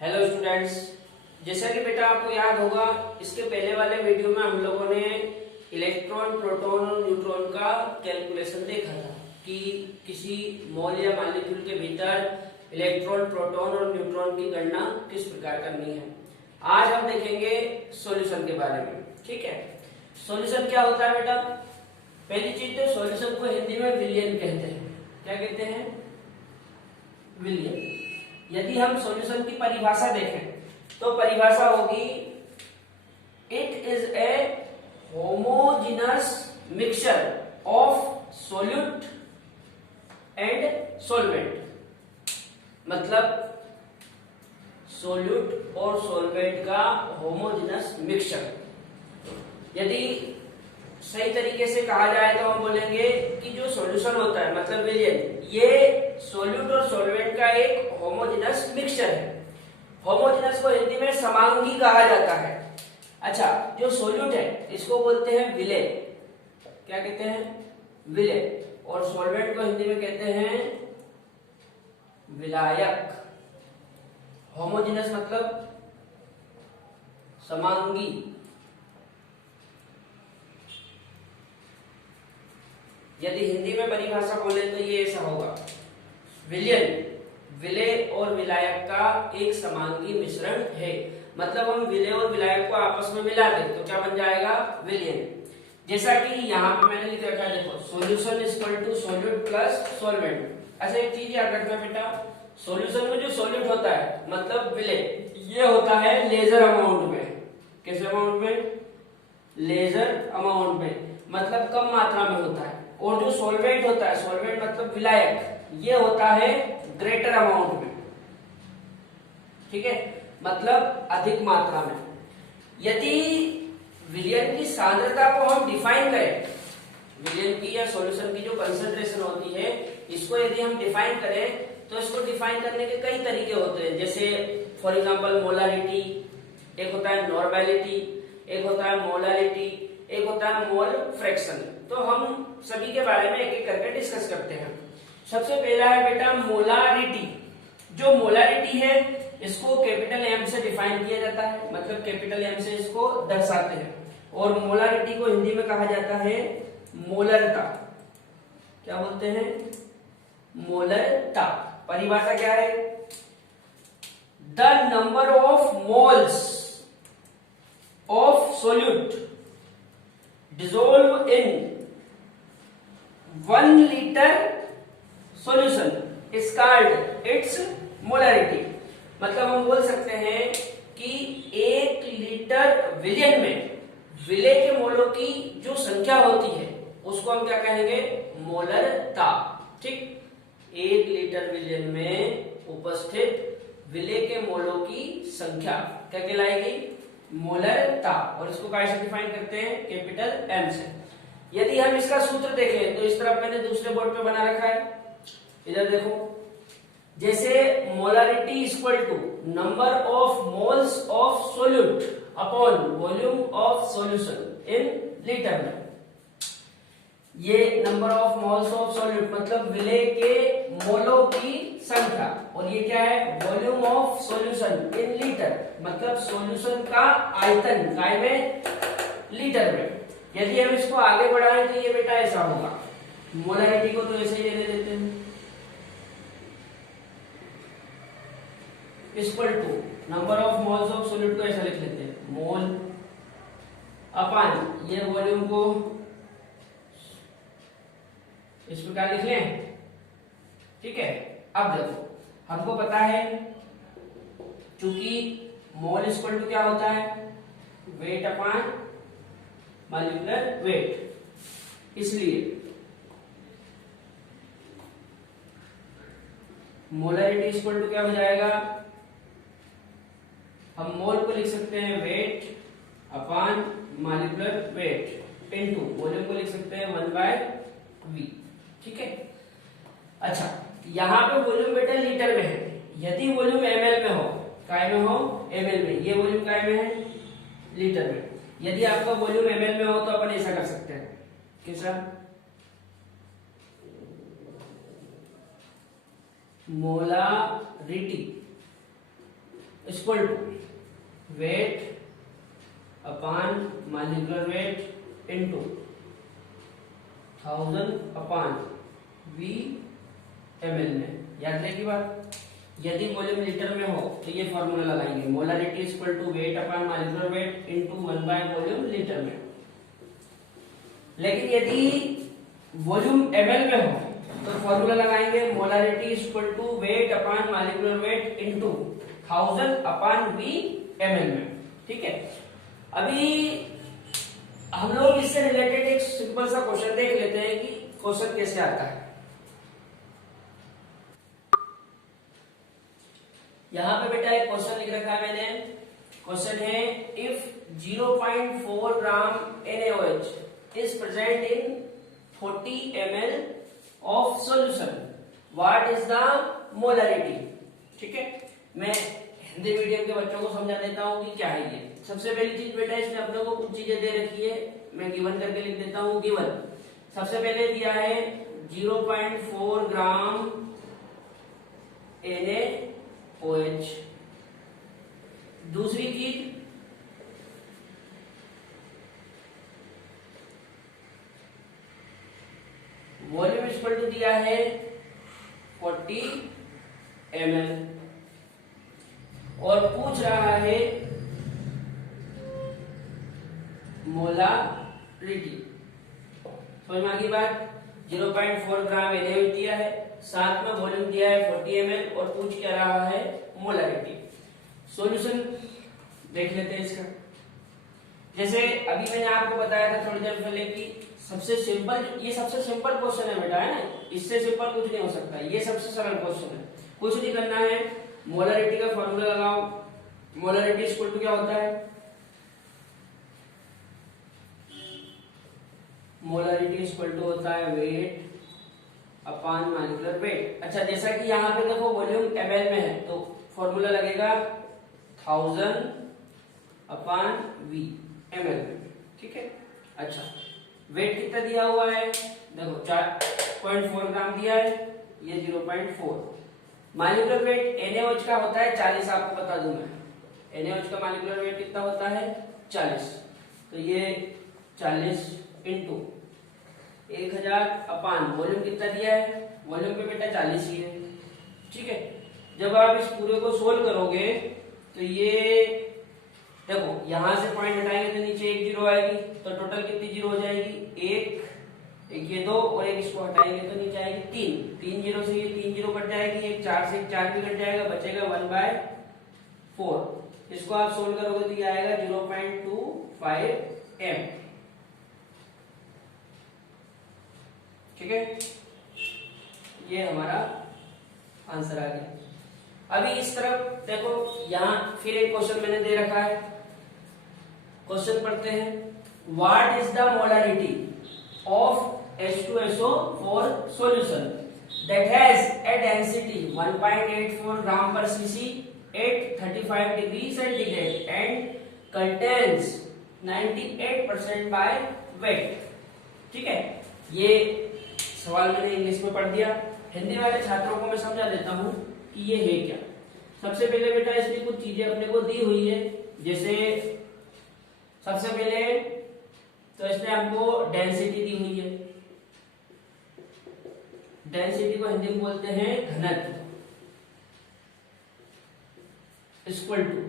Hello students, जैसा कि बेटा आपको याद होगा इसके पहले वाले वीडियो में हम लोगों ने इलेक्ट्रॉन, प्रोटॉन और न्यूट्रॉन का कैलकुलेशन देखा था कि किसी मॉल या मॉलिक्यूल के भीतर इलेक्ट्रॉन, प्रोटॉन और न्यूट्रॉन की गणना किस प्रकार करनी है। आज हम देखेंगे सॉल्यूशन के बारे में। ठीक है, सॉल्यूशन क्या होता है बेटा? पहली चीज तो सॉल्यूशन को हिंदी में विलयन कहते हैं। क्या कहते हैं? विलयन। यदि हम सॉल्यूशन की परिभाषा देखें तो परिभाषा होगी it is a homogeneous mixture of solute and solvent. मतलब सॉल्यूट और सॉल्वेंट का होमोजेनस मिक्सचर। यदि सही तरीके से कहा जाए तो हम बोलेंगे कि जो सॉल्यूशन होता है मतलब विलयन, ये सॉल्यूट और सॉल्वेंट का एक होमोजेनस मिक्सचर है। होमोजेनस को हिंदी में समांगी कहा जाता है। अच्छा, जो सॉल्यूट है इसको बोलते हैं विलेय। क्या कहते हैं? विलेय। और सॉल्वेंट को हिंदी में कहते हैं विलायक। होमोजेनस मतलब समांगी। यदि हिंदी में परिभाषा बोले तो ये ऐसा होगा, विलयन विलेय और विलायक का एक समांगी मिश्रण है। मतलब हम विलेय और विलायक को आपस में मिला दें तो क्या बन जाएगा? विलयन। जैसा कि यहाँ पे मैंने लिख रखा है, देखो, solution is equal to solute plus solvent. अच्छा, एक चीज याद रखना बेटा, सॉल्यूशन में जो सॉल्यूट होता है मतलब विलेय, ये होता है लेजर अमाउंट में। किस अमाउंट में? लेजर अमाउंट में, मतलब कम मात्रा में होता है। और जो सॉल्वेंट होता है, सॉल्वेंट मतलब विलायक, ये होता है ग्रेटर अमाउंट में। ठीक है, मतलब अधिक मात्रा में। यदि विलयन की सांद्रता को हम डिफाइन करें, विलयन की या सॉल्यूशन की जो कंसंट्रेशन होती है, इसको यदि हम डिफाइन करें तो इसको डिफाइन करने के कई तरीके होते हैं। जैसे फॉर एग्जांपल मोलारिटी, एक होता है नॉर्मेलिटी, एक होता है मोलारिटी, एक होता है मोल फ्रैक्शन। तो हम सभी के बारे में एक एक करके डिस्कस करते हैं। सबसे पहला है बेटा मोलारिटी। जो मोलारिटी है इसको कैपिटल एम से डिफाइन किया जाता है, मतलब कैपिटल एम से इसको दर्शाते हैं। और मोलारिटी को हिंदी में कहा जाता है मोलरता। क्या बोलते हैं? मोलरता। परिभाषा क्या है? The number of moles of solute dissolve in 1 liter solution is called its molarity। मतलब हम बोल सकते हैं कि 1 लीटर विलयन में विलेय के मोलों की जो संख्या होती है उसको हम क्या कहेंगे? मोलरता। ठीक, 1 लीटर विलयन में उपस्थित विलेय के मोलों की संख्या क्या कहलाएगी? मोलरता। और इसको कैसे डिफाइन करते हैं? कैपिटल एम से। यदि हम इसका सूत्र देखें तो इस तरफ मैंने दूसरे बोर्ड पे बना रखा है, इधर देखो। जैसे molarity equal to number of moles of solute upon volume of solution in litre में। ये number of moles of solute मतलब विलेय के मोलों की संख्या, और ये क्या है? Volume of solution in litre, मतलब सॉल्यूशन का आयतन काय में? लीटर में। यदि हम इसको आगे बढ़ाएं तो ये बेटा ऐसा होगा, मोलारिटी को तो ऐसे ही लेने देते हैं, equal to number of moles of solute को ऐसा लिख लेते हैं, मोल अपॉन ये वॉल्यूम को इस प्रकार लिख लें। ठीक है, अब देखो, हमको पता है चूंकि मोल इक्वल टू क्या होता है? वेट अपॉन मॉलिक्यूलर वेट, इसलिए मोलरिटी इक्वल टू क्या हो जाएगा? हम मोल को लिख सकते हैं wait upon molecular weight into volume को लिख सकते हैं 1/v। ठीक है, अच्छा, यहाँ पे वॉल्यूम बेटा लीटर में है। यदि वॉल्यूम ml में हो, काय में हो? ml में। ये वॉल्यूम काय में है? लीटर में। यदि आपका वॉल्यूम ml में हो तो अपन ऐसा कर सकते हैं, कैसा? Molarity equal to weight upon molecular weight into 1000 upon V ml में। याद रहे की बात, यदि वॉल्यूम लीटर में हो तो ये फॉर्मूला लगाएंगे, molarity equal to weight upon molecular weight into 1 by volume litre में। लेकिन यदि वॉल्यूम ml में हो तो फॉर्मूला लगाएंगे molarity equal to weight upon molecular weight into 1000 upon V ml में। ठीक है, अभी हम लोग इससे रिलेटेड एक सिंपल सा क्वेश्चन देख लेते हैं कि क्वेश्चन कैसे आता है। यहां पे बेटा एक क्वेश्चन लिख रखा है मैंने। क्वेश्चन है if 0.4 gram NaOH is present in 40 ml of solution, what is the molarity. ठीक है, मैं हिंदी मीडियम के बच्चों को समझा देता हूं कि क्या है ये। सबसे पहली चीज बेटा, इसने अपने को कुछ चीजें दे रखी है, मैं गिवन करके लिख देता हूं। गिवन सबसे पहले दिया है 0.4 ग्राम NaOH। दूसरी चीज वॉल्यूम इक्वल टू दिया है 40 ml और पूछ रहा है मोलारिटी। समझ में आ गई बात। 0.4 ग्राम NaOH दिया है, साथ में वॉल्यूम दिया है 40 ml और पूछ क्या रहा है मोलारिटी। सॉल्यूशन देख लेते हैं इसका। जैसे अभी मैंने आपको बताया था थोड़ी देर पहले कि सबसे सिंपल, ये सबसे सिंपल क्वेश्चन है बेटा, है ना, इससे सिंपल कुछ नहीं हो सकता, ये सबसे सरल क्वेश्चन है। कुछ नहीं करना है, मोलारिटी का फॉर्मूला लगाओ। मोलारिटी इक्वल टू क्या होता है, मोलारिटी इक्वल टू होता है वेट अपॉन मॉलिक्यूलर वेट। अच्छा, जैसा कि यहाँ पे देखो वॉल्यूम ml में है तो फॉर्मूला लगेगा 1000 अपॉन V ml में। ठीक है, अच्छा वेट कितना दिया हुआ है, देखो 4.4 ग्राम दिया है, ये 0.4। मॉलिक्यूलर वेट NaOH का होता है 40, आपको बता दूं मैं। NaOH का मॉलिक्यूलर वेट कितना होता है 40, तो ये 40 इंटू 1000 अपान वॉल्यूम कितना दिया है, वॉल्यूम पे बेटा 40 ही है। ठीक है, जब आप इस पूरे को सोल्व करोगे तो ये देखो यहां से पॉइंट हटाएंगे तो नीचे एक जीरो आएगी, तो टोटल कितनी जीरो हो जाएगी, एक ये 2 और एक इसको हटाएंगे तो नीचे आएगी 3 जीरो से ये 3 जीरो कट जाएगी, एक 4 से 4 भी कट जाएगा, बचेगा 1/4। इसको आप सोल्व करोगे तो ये आएगा 0.25 m। ठीक है, ये हमारा आंसर आ गया। अभी इस तरफ देखो, यहां फिर एक क्वेश्चन मैंने दे रखा है, क्वेश्चन पढ़ते हैं। What is the molarity of H2SO4 solution that has a density 1.84 gram per cc at 35 degrees centigrade and contains 98% by weight। ठीक है, ये सवाल मैंने इंग्लिश में पढ़ दिया, हिंदी वाले छात्रों को मैं समझा देता हूं कि ये है क्या। सबसे पहले बेटा इसमें कुछ चीजें अपने को दी हुई है, जैसे सबसे पहले तो इसने हमको डेंसिटी दी हुई है। डेंसिटी को हिंदी में बोलते हैं घनत्व, इक्वल टू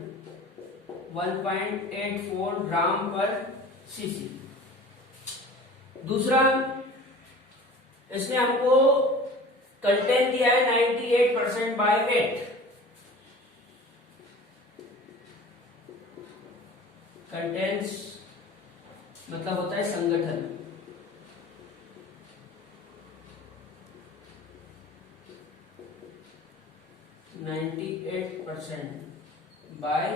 1.84 ग्राम पर सीसी। दूसरा इसने हमको कंटेंट दिया है 98% बाय वेट। कंटेंट्स मतलब होता है संगठन। %98 बाय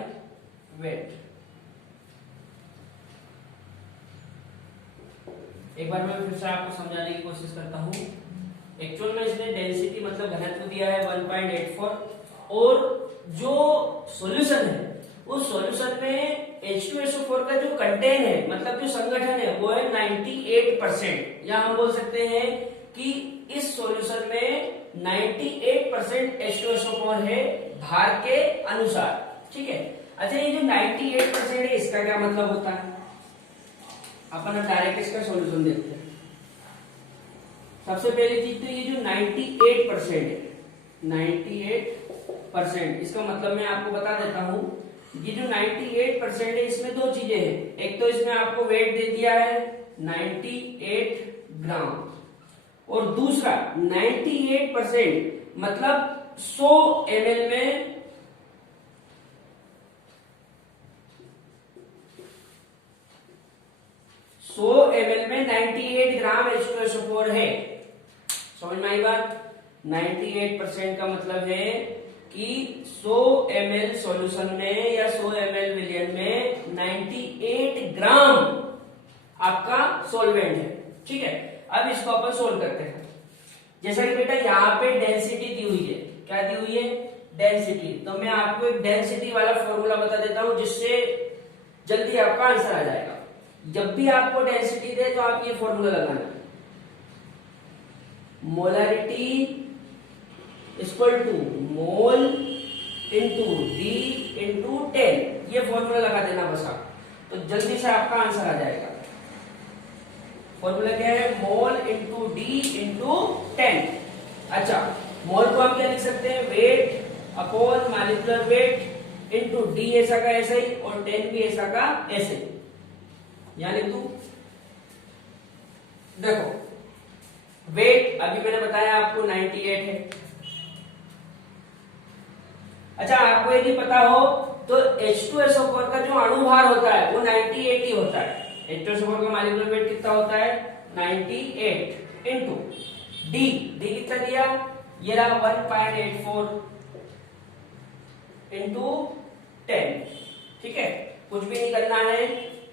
वेट। एक बार मैं फिर से आपको समझाने की कोशिश करता हूं। एक्चुअल में इसने डेंसिटी मतलब घनत्व दिया है 1.84 और जो सॉल्यूशन है उस सॉल्यूशन में H2SO4 का जो कंटेन है मतलब जो संगठन है वो है 98%। या हम बोल सकते हैं कि इस सॉल्यूशन में 98% H2SO4 है भार के अनुसार। ठीक है। अच्छा ये जो 98% है इसका क्या मतलब होता है, अपन अब डायरेक्ट इसका सॉल्यूशन देखते हैं। सबसे पहली चीज तो ये जो 98% है, 98% इसका मतलब मैं आपको बता देता हूं। ये जो 98% है इसमें दो चीजें हैं, एक तो इसमें आपको वेट दे दिया है 98 ग्राम, और दूसरा 98% मतलब 100 ml में 100 ml में 98 ग्राम H2SO4 है। समझ में आई बात? 98% का मतलब है कि 100 ml सॉल्यूशन में या 100 ml विलियन में 98 ग्राम आपका सॉल्वेंट है। ठीक है, अब इसको अपन सोल्व करते हैं। जैसा कि बेटा यहाँ पे डेंसिटी दी हुई है, क्या दी हुई है? डेंसिटी। तो मैं आपको एक डेंसिटी वाला फॉर्मूला बता देता हूं जिससे जल्दी आपका आंसर आ जाएगा। जब भी आपको डेंसिटी दे तो आप ये फॉर्मूला लगाना, molarity equal to mole into D into 10, ये फॉर्मूला लगा देना बस आप, तो जल्दी से आपका आंसर आ जाएगा। फॉर्मूला क्या है? मोल इंटू डी इंटू 10। अच्छा, मोल को हम क्या लिख सकते हैं? Wait upon molecular weight into D ऐसा का ऐसा ही और 10 भी ऐसा का ऐसे। यानी तू देखो वेट अभी मैंने बताया आपको 98 है। अच्छा, आपको यदि पता हो तो H2SO4 का जो अणुभार होता है वो 98 ही होता है। H2SO4 का मॉलिक्यूलर वेट कितना होता है? 98 इंटू डी कितना दिया? ये रहा 1.84 इंटू 10। ठीक है, कुछ भी नहीं करना है,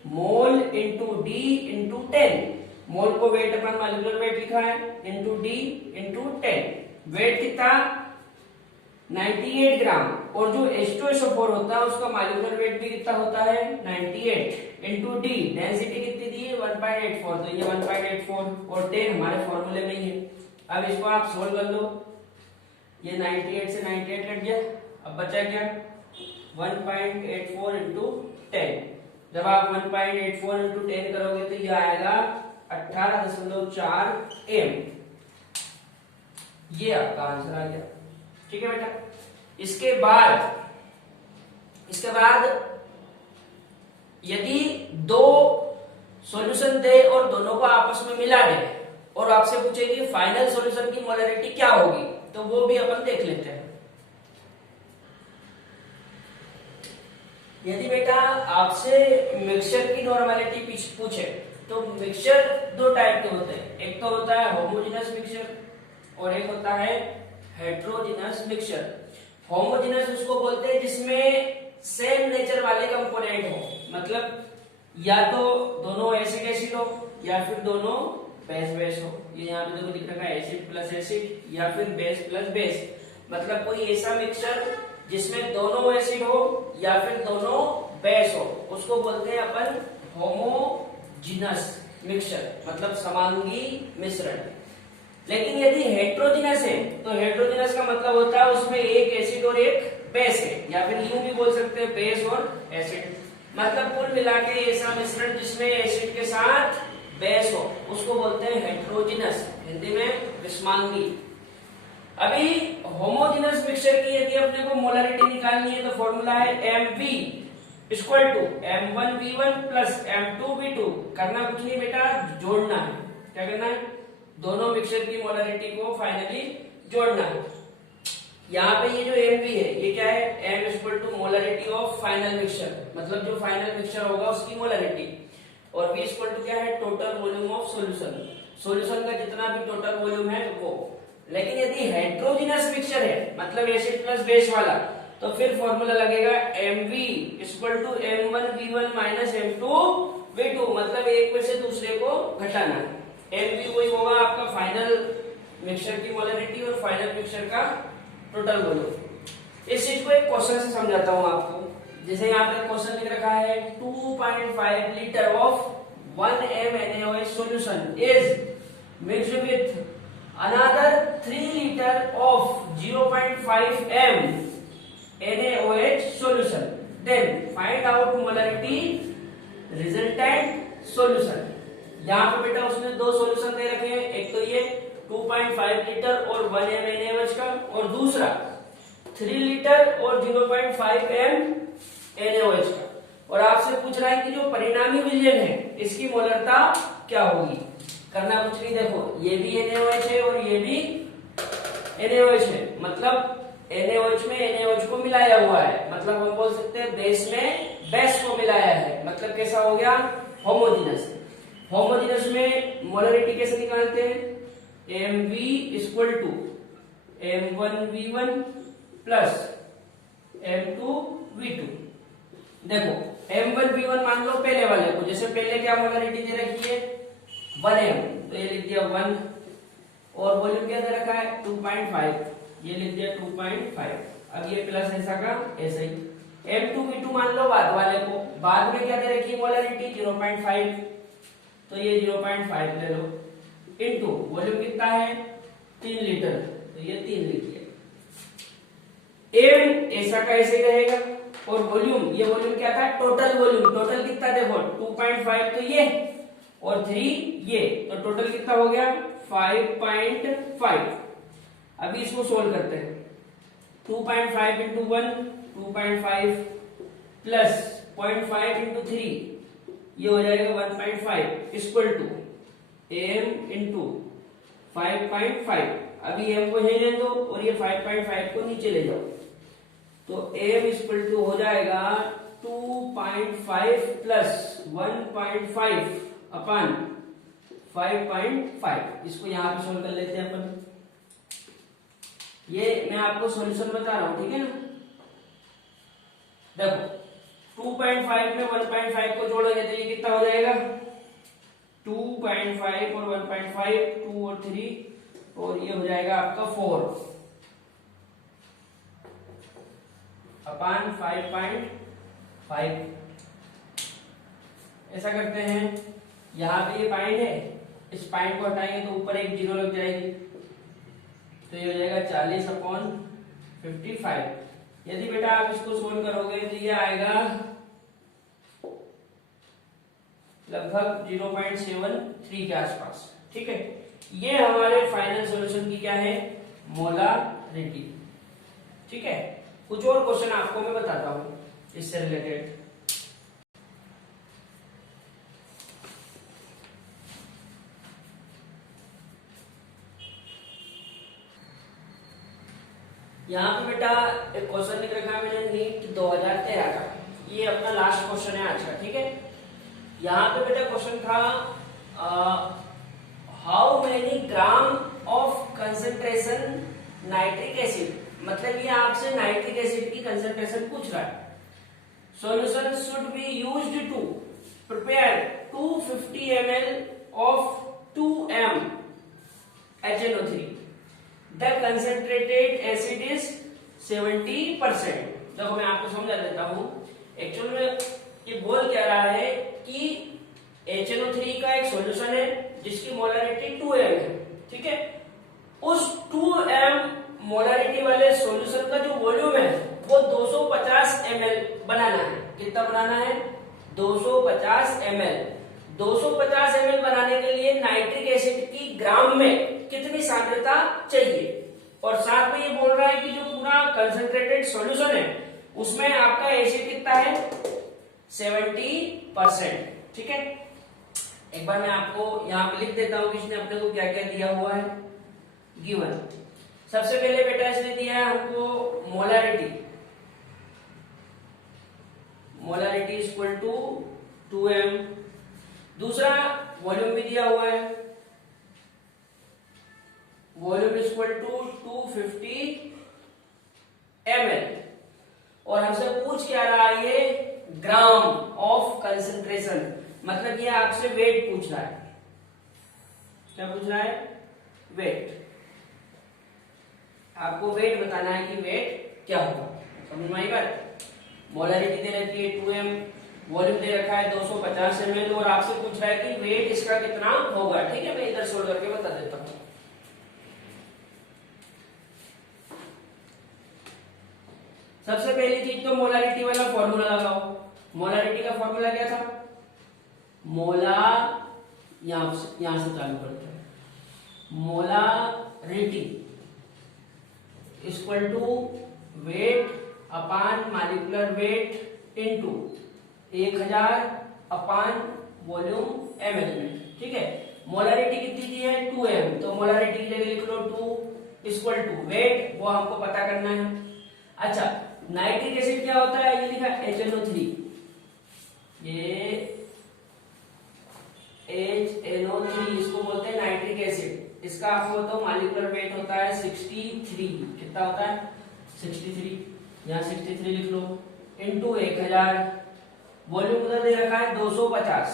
मोल इंटू डी इंटू 10। मोल को वेट अपन मॉलिक्यूलर वेट लिखा है, इंटू डी इंटू 10। वेट कितना? 98 ग्राम, और जो H2SO4 होता है उसका मॉलिक्यूलर वेट भी कितना होता है? 98 इंटू डी, डेंसिटी कितनी दी है? 1.84, तो ये 1.84 और 10 हमारे फॉर्मूले में ही है। अब इसको आप सोल्व कर लो, ये 98 से 98 कट गया, अब बचा क्या? 1.84 इंटू 10। जब आप 1.84 इंटू 10 करोगे तो ये आएगा 18.4 m। ये आपका आंसर आ गया। ठीक है बेटा, इसके बाद यदि दो सॉल्यूशन दे और दोनों को आपस में मिला दे और आपसे पूछे कि फाइनल सॉल्यूशन की मोलरिटी क्या होगी, तो वो भी अपन देख लेते हैं। यदि बेटा आपसे मिक्सचर की नॉर्मलिटी पूछे तो मिक्सचर दो टाइप के होते हैं, एक तो होता है होमोजेनस मिक्सचर और एक होता है हेट्रोजेनस मिक्सचर। होमोजेनस उसको बोलते हैं जिसमें सेम नेचर वाले कंपोनेंट हो, मतलब या तो दोनों एसिड एसिड हो या फिर दोनों बेस बेस हो। ये यहाँ पे देखो दिख रखा है एसिड प्लस एसिड या फिर बेस प्लस बेस, मतलब कोई ऐसा मिक्सचर जिसमें दोनों एसिड हो या फिर दोनों बेस हो, उसको बोलते हैं अपन होमोजेनस मिक्सचर, मतलब समांगी मिश्रण। लेकिन यदि हेट्रोजेनस है तो हेट्रोजेनस का मतलब होता है उसमें एक एसिड और एक बेस है, या फिर यूं भी बोल सकते हैं बेस और एसिड, मतलब कुल मिला के ऐसा मिश्रण जिसमें एसिड के साथ बेस हो उसको बोलते हैं हेट्रोजेनस, हिंदी में विषमांगी। अभी होमोजेनस मिक्सचर की यदि अपने को मोलरिटी निकालनी है तो फॉर्मूला है Mv equal to M1V1 plus M2V2। करना कुछ नहीं बेटा, जोड़ना है। क्या करना है? दोनों मिक्सचर की मोलरिटी को फाइनली जोड़ना है। यहाँ पे ये जो Mv है ये क्या है? M equal to molarity of final mixture, मतलब जो फाइनल मिक्सचर होगा उसकी मोलरिटी, और V इक्वल टू क्या है? Total volume of solution, solution का जितना भी टोटल वॉल्यूम है वो। लेकिन यदि हेट्रोजेनस मिक्सचर है, मतलब एसिड प्लस बेस वाला, तो फिर फॉर्मूला लगेगा Mv equal to M1V1 minus M2V2, मतलब एक में से दूसरे को घटाना है। Mv वही होगा आपका फाइनल मिक्सचर की मोलरिटी और फाइनल मिक्सचर का टोटल वॉल्यूम। इस चीज को एक क्वेश्चन से समझाता हूं आपको। जैसे यहाँ पे क्वेश्चन लिख रखा है 2.5 litre of 1 m NaOH solution is mixed with another 3 liter of 0.5 m NaOH solution। Then find out molarity resultant solution. यहाँ पे बेटा उसने दो सॉल्यूशन दे रखे हैं, एक तो ये 2.5 लीटर और 1 m NaOH का, और दूसरा 3 लीटर और 0.5 m NaOH का। और आपसे पूछ रहा है कि जो परिणामी विलयन है इसकी मोलरता क्या होगी। करना कुछ नहीं, देखो ये भी NaOH है और ये भी NaOH है, मतलब NaOH में NaOH को मिलाया हुआ है, मतलब हम बोल सकते हैं बेस में बेस को मिलाया है, मतलब कैसा हो गया, होमोजेनस। होमोजेनस में मोलरिटी कैसे निकालते हैं, Mv equal to M1V1 plus M2V2। देखो M1V1 मान लो पहले वाले को, जैसे पहले क्या मोलरिटी दे रखी है 1m, तो ये लिख दिया 1, और वॉल्यूम क्या दे रखा है 2.5, ये लिख दिया 2.5। अब ये प्लस ऐसा का ऐसा ही। M2V2 मान लो बाद वाले को, बाद में क्या दे रखी है मोलरिटी 0.5, तो ये 0.5 ले लो, इनटू वॉल्यूम कितना है 3 लीटर, तो ये 3 लिख दिया। एम ऐसा का ऐसे ही रहेगा, और वॉल्यूम, ये वॉल्यूम क्या था टोटल वॉल्यूम, टोटल कितना देखो 2.5 तो ये और 3 ये, तो टोटल कितना हो गया 5.5। अभी इसको सोल्व करते हैं, 2.5 इंटू 1 2.5 प्लस 0.5 इंटू 3 ये हो जाएगा 1.5 इक्वल टू m इंटू 5.5। अभी m को यहीं ले दो और ये 5.5 को नीचे ले जाओ, तो m इक्वल टू हो जाएगा 2.5 प्लस 1.5 अपन 5.5। इसको यहां पे सोल्व कर लेते हैं अपन, ये मैं आपको सॉल्यूशन बता रहा हूं, ठीक है ना। देखो 2.5 में 1.5 को जोड़ोगे तो ये कितना हो जाएगा 2.5 और 1.5 2 और 3, और ये हो जाएगा आपका 4 अपान 5.5। ऐसा करते हैं, यहां पे ये पॉइंट है, इस पॉइंट को हटाएंगे तो ऊपर एक जीरो लग जाएगी, तो ये हो जाएगा 40/55। यदि बेटा आप इसको सोल्व करोगे तो ये आएगा लगभग 0.73 के आसपास, ठीक है। ये हमारे फाइनल सॉल्यूशन की क्या है मोलारिटी, ठीक है। कुछ और क्वेश्चन आपको मैं बताता हूं इससे रिलेटेड। यहाँ पे बेटा एक क्वेश्चन लिख रखा है मैंने नीट 2013 का, ये अपना लास्ट क्वेश्चन है आज का, ठीक है। यहाँ पे बेटा क्वेश्चन था how many gram of concentration nitric acid, मतलब ये आपसे नाइट्रिक एसिड की कंसंट्रेशन पूछ रहा है। Solution should be used to prepare 250 ml of 2m HNO3, the concentrated acid is 70%। देखो मैं आपको समझा देता हूं, एक्चुअल में ये बोल क्या रहा है कि HNO3 का एक सॉल्यूशन है जिसकी मोलरिटी 2m है, ठीक है। उस 2m मोलरिटी वाले सॉल्यूशन का जो वॉल्यूम है वो 250 ml बनाना है। कितना बनाना है 250 ml। 250 ml बनाने के लिए नाइट्रिक एसिड की ग्राम में कितनी सांद्रता चाहिए, और साथ में ये बोल रहा है कि जो पूरा कंसंट्रेटेड सॉल्यूशन है उसमें आपका एसिड कितना है 70%, ठीक है। एक बार मैं आपको यहाँ पे लिख देता हूं कि इसने अपने को क्या क्या दिया हुआ है गिवन। सबसे पहले बेटा इसने दिया है हमको molarity, molarity equal to 2m। दूसरा वॉल्यूम भी दिया हुआ है, वॉल्यूम इक्वल टू 250 ml, और हमसे पूछ क्या रहा है ये ग्राम ऑफ कंसंट्रेशन, मतलब ये आपसे वेट पूछ रहा है। क्या पूछ रहा है वेट, आपको वेट बताना है कि वेट क्या होगा। समझ में आई बात। मोलरिटी दे रखी है 2m, वॉल्यूम दे रखा है 250 ml, और आपसे पूछ रहा है कि वेट इसका कितना होगा, ठीक है। मैं इधर सोल्व करके बता देता हूं। सबसे पहली चीज तो मोलारिटी वाला फॉर्मूला फॉर्मूला क्या था, मोला, यहां से चालू करते हैं, molarity equal to weight upon molecular weight into 1000 upon volume ml में। ठीक है, मोलारिटी कितनी दी है 2m, तो मोलारिटी की जगह लिख लो 2 इक्वल टू वेट, वो हमको पता करना है। अच्छा, नाइट्रिक एसिड क्या होता है, ये लिखा HNO3, ये HNO3 इसको बोलते हैं नाइट्रिक एसिड। इसका आपको तो मॉलिक्यूलर वेट होता है 63, कितना होता है 63, यहाँ 63 लिख लो, इनटू 1000, वॉल्यूम उधर दे रखा है 250,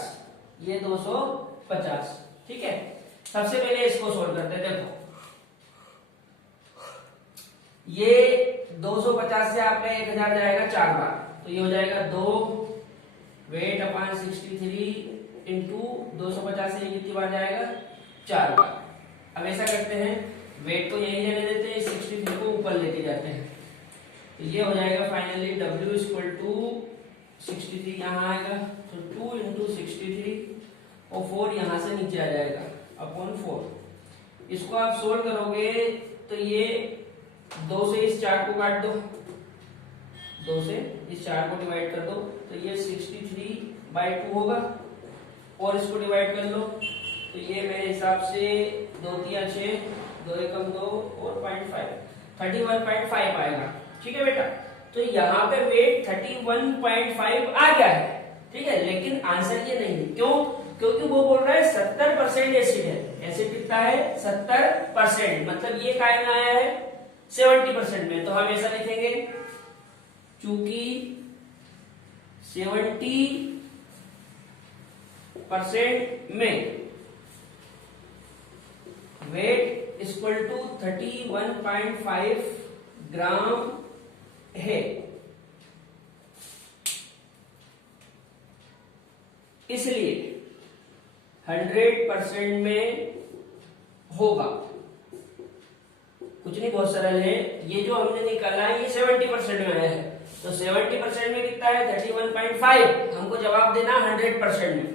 ये 250। ठीक है, सबसे पहले इसको सोल्व करते हैं। देखो ये 250 से आपका 1000 जाएगा 4 बार, तो ये हो जाएगा 2 वेट अपान 63 इंटू 250 से ये कितनी बार जाएगा 4 बार। अब ऐसा करते हैं, वेट को यही रहने देते हैं, 63 को ऊपर लेके जाते हैं, तो ये हो जाएगा फाइनली W इक्वल टू 63 यहाँ आएगा, तो 2 इंटू 63 और 4 यहाँ से नीचे आ जाएगा अपॉन 4। इसको आप सोल्व करोगे तो ये 2 से इस 4 को काट दो, 2 से इस 4 को डिवाइड कर दो, तो ये 63/2 होगा, और इसको डिवाइड कर लो, तो ये मेरे हिसाब से 2 3 6, 2 एकम 2 और 0.5, 31.5 आएगा। ठीक है बेटा, तो यहाँ पे वेट 31.5 आ गया है। ठीक है, लेकिन आंसर ये नहीं है, क्यों, क्योंकि वो बोल रहा है 70% एसिड है। एसिड कितना है 70%, मतलब ये काय में आया है 70% में, तो हम ऐसा लिखेंगे, चूंकि 70% में वेट इक्वल टू 31.5 ग्राम है, इसलिए 100% में होगा। कुछ नहीं, बहुत सरल है, ये जो हमने निकाला है ये 70% में है, तो 70% में कितना है 31.5, हमको जवाब देना 100% में,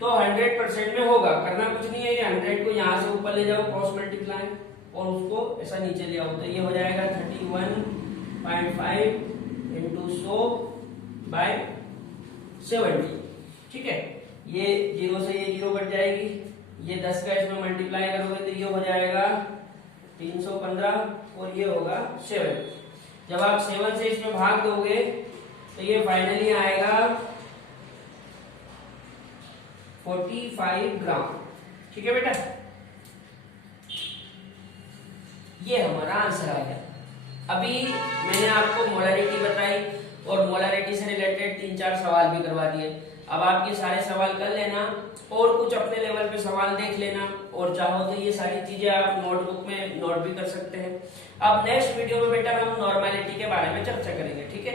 तो 100% में होगा। करना कुछ नहीं है, ये 100 को यहां से ऊपर ले जाओ, क्रॉस मल्टीप्लाई, और उसको ऐसा नीचे ले आओ, तो ये हो जाएगा 31.5 इंटू 100/70। ठीक है, ये 0 से ये 0 कट जाएगी, ये 10 का इसमें मल्टीप्लाई करोगे तो ये हो जाएगा 315, और ये होगा 7। जब आप 7 से इसमें भाग दोगे तो ये फाइनली आएगा 45 ग्राम। ठीक है बेटा, ये हमारा आंसर आ गया। अभी मैंने आपको मोलारिटी बताई और मोलारिटी से रिलेटेड 3-4 सवाल भी करवा दिए। अब आप ये सारे सवाल कर लेना और कुछ अपने लेवल पे सवाल देख लेना, और चाहो तो ये सारी चीजें आप नोटबुक में नोट भी कर सकते हैं। अब नेक्स्ट वीडियो में बेटा हम नॉर्मलिटी के बारे में चर्चा करेंगे। ठीक है।